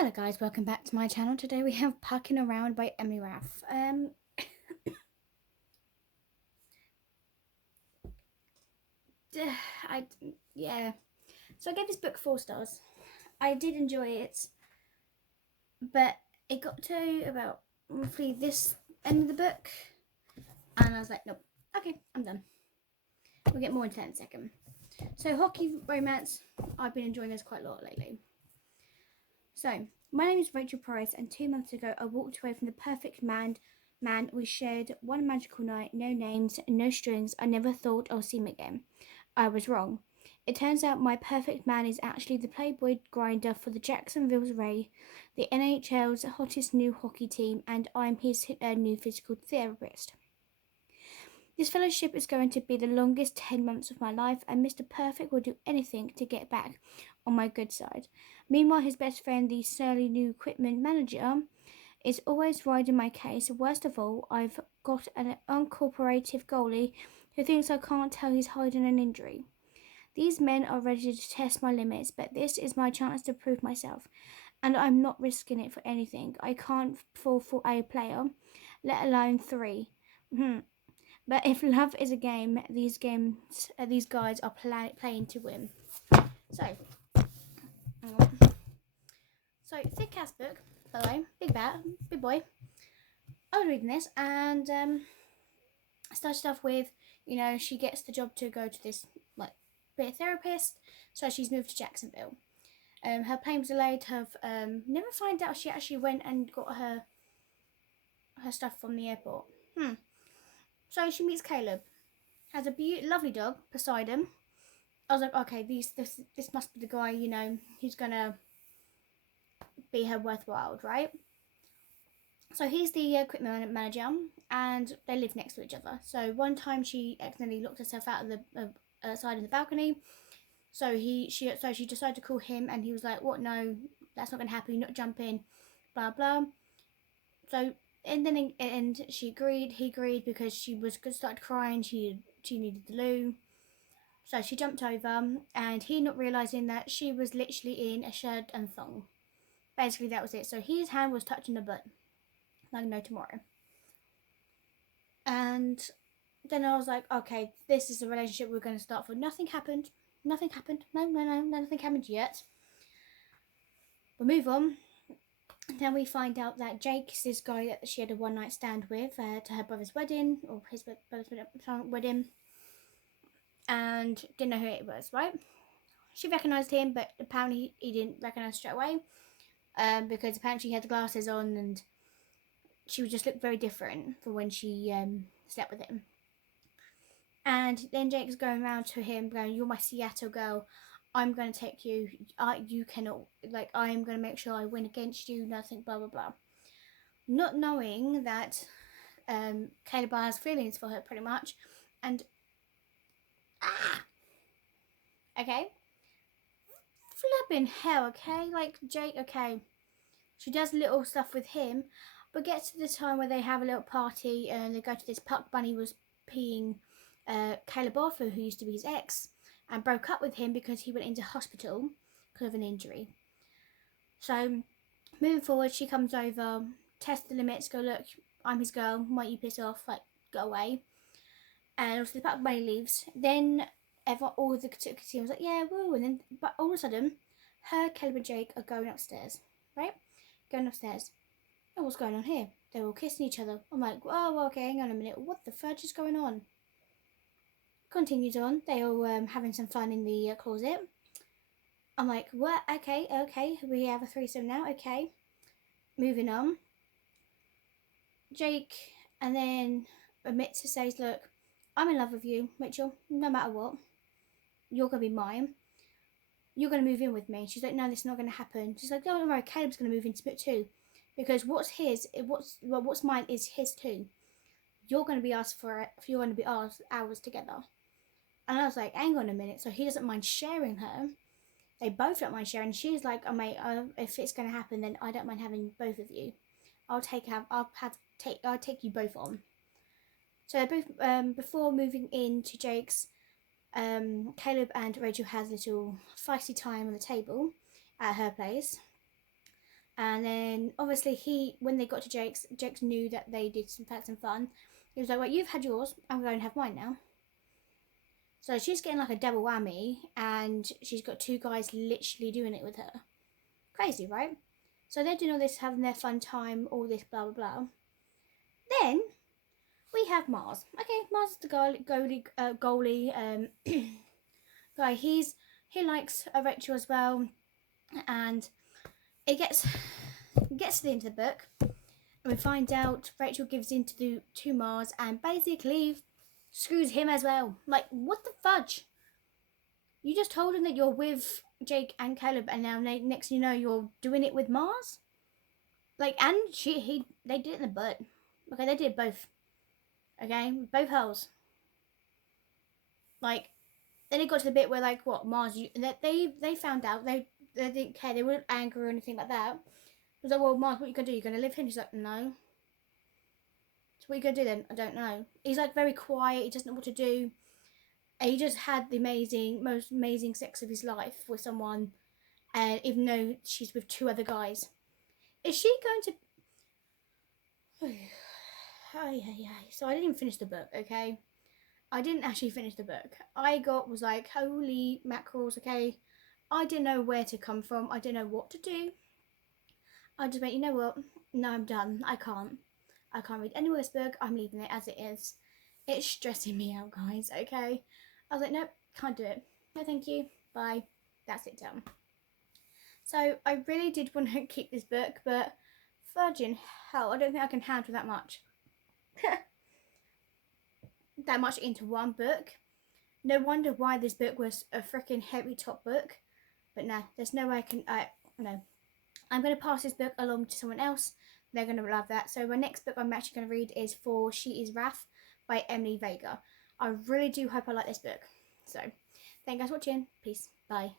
Hello guys, welcome back to my channel. Today we have Pucking Around by Emily Rath. I yeah. So I gave this book 4 stars. I did enjoy it, but it got to about roughly this end of the book, and I was like, nope. Okay, I'm done. We'll get more into that in a second. So hockey romance, I've been enjoying this quite a lot lately. So my name is Rachel Price, and 2 months ago I walked away from the perfect man. We shared one magical night, no names, no strings. I never thought I'll see him again. I was wrong. It turns out my perfect man is actually the Playboy grinder for the Jacksonville Ray, the NHL's hottest new hockey team, and I'm his new physical therapist. This fellowship is going to be the longest 10 months of my life, and Mr. Perfect will do anything to get back on my good side. Meanwhile, his best friend, the surly new equipment manager, is always riding my case. Worst of all, I've got an uncooperative goalie who thinks I can't tell he's hiding an injury. These men are ready to test my limits, but this is my chance to prove myself, and I'm not risking it for anything. I can't fall for a player, let alone three. But if love is a game, these guys are playing to win. So, thick ass book, by the way, big boy. I was reading this, and I started off with, she gets the job to go to this like be a therapist, so she's moved to Jacksonville. Her plane was delayed. Never find out she actually went and got her stuff from the airport. So she meets Caleb. Has a lovely dog, Poseidon. I was like, okay, this must be the guy, who's gonna be her worthwhile, right? So he's the equipment manager, and they live next to each other. So one time she accidentally locked herself out of the side of the balcony. So she decided to call him, and he was like, "What? No, that's not gonna happen. You're not jumping." Blah blah. So and then she agreed. He agreed because she started crying. She needed the loo. So she jumped over, and he not realizing that she was literally in a shirt and thong. Basically, that was it. So his hand was touching the butt, like no tomorrow. And then I was like, okay, this is a relationship we're going to start for. Nothing happened. Nothing happened. No, nothing happened yet. We move on. Then we find out that Jake is this guy that she had a one night stand with to her brother's wedding, or his brother's wedding, and didn't know who it was, right? She recognised him, but apparently he didn't recognise straight away, because apparently he had the glasses on, and she would just look very different from when she slept with him. And then Jake's going around to him, going, "You're my Seattle girl. I'm going to take you. You cannot, I am going to make sure I win against you. Nothing, blah blah blah." Not knowing that Caleb has feelings for her, pretty much, and okay, flipping hell, okay, Jake, okay, she does little stuff with him, but gets to the time where they have a little party and they go to this Puck Bunny was peeing Caleb off, who used to be his ex, and broke up with him because he went into hospital because of an injury. So moving forward, she comes over, tests the limits, go, "Look, I'm his girl, why don't you piss off, go away." And obviously the Puck Bunny leaves. Then all the team was like, "Yeah, woo," and then but all of a sudden, Caleb and Jake are going upstairs, right? Going upstairs. Oh, what's going on here? They're all kissing each other. I'm like, "Oh, okay, hang on a minute. What the fudge is going on?" Continues on. They all having some fun in the closet. I'm like, "What? Okay. We have a threesome now. Okay." Moving on. Jake and then admits to says, "Look, I'm in love with you, Mitchell. No matter what, you're gonna be mine. You're gonna move in with me." She's like, "No, this is not gonna happen." She's like, "Don't worry, Caleb's gonna move into it too, because what's mine is his too. You're gonna be ours you're gonna be ours together." And I was like, "Hang on a minute." So he doesn't mind sharing her. They both don't mind sharing. She's like, "Oh mate, if it's gonna happen, then I don't mind having both of you. I'll take you both on." So both before moving into Jake's, Caleb and Rachel has a little feisty time on the table at her place, And then obviously when they got to Jake's knew that they had some fun. He was like, well, you've had yours, I'm going to have mine now. So she's getting like a double whammy, and she's got 2 guys literally doing it with her. Crazy, right? So they're doing all this, having their fun time, all this blah blah blah. Then we have Mars. Okay, Mars is the goalie guy. He likes Rachel as well, and it gets to the end of the book, and we find out Rachel gives in to Mars and basically screws him as well. Like, what the fudge? You just told him that you're with Jake and Caleb, and now next you know you're doing it with Mars. Like, and they did it in the butt. Okay, they did both. Okay, both holes. Like, then it got to the bit where, like, what, Mars, they found out, they didn't care, they weren't angry or anything like that. It was like, well, Mars, what are you going to do? You're going to live him? He's like, no. So what are you going to do then? I don't know. He's, like, very quiet, he doesn't know what to do. And he just had the most amazing sex of his life with someone, and even though she's with 2 other guys. Is she going to... So I didn't even finish the book, okay? I didn't actually finish the book. Was like, holy mackerels, okay? I didn't know where to come from. I didn't know what to do. I just went, you know what? No, I'm done. I can't read any more of this book. I'm leaving it as it is. It's stressing me out, guys, okay? I was like, nope, can't do it. No, thank you. Bye. That's it, done. So I really did want to keep this book, but virgin hell, I don't think I can handle that much. That much into one book. No wonder why this book was a freaking heavy top book. But no, there's no way I can. No, I'm going to pass this book along to someone else. They're going to love that. So my next book I'm actually going to read is For She Is Rath by Emily Vega. I really do hope I like this book. So thank you guys for watching. Peace. Bye.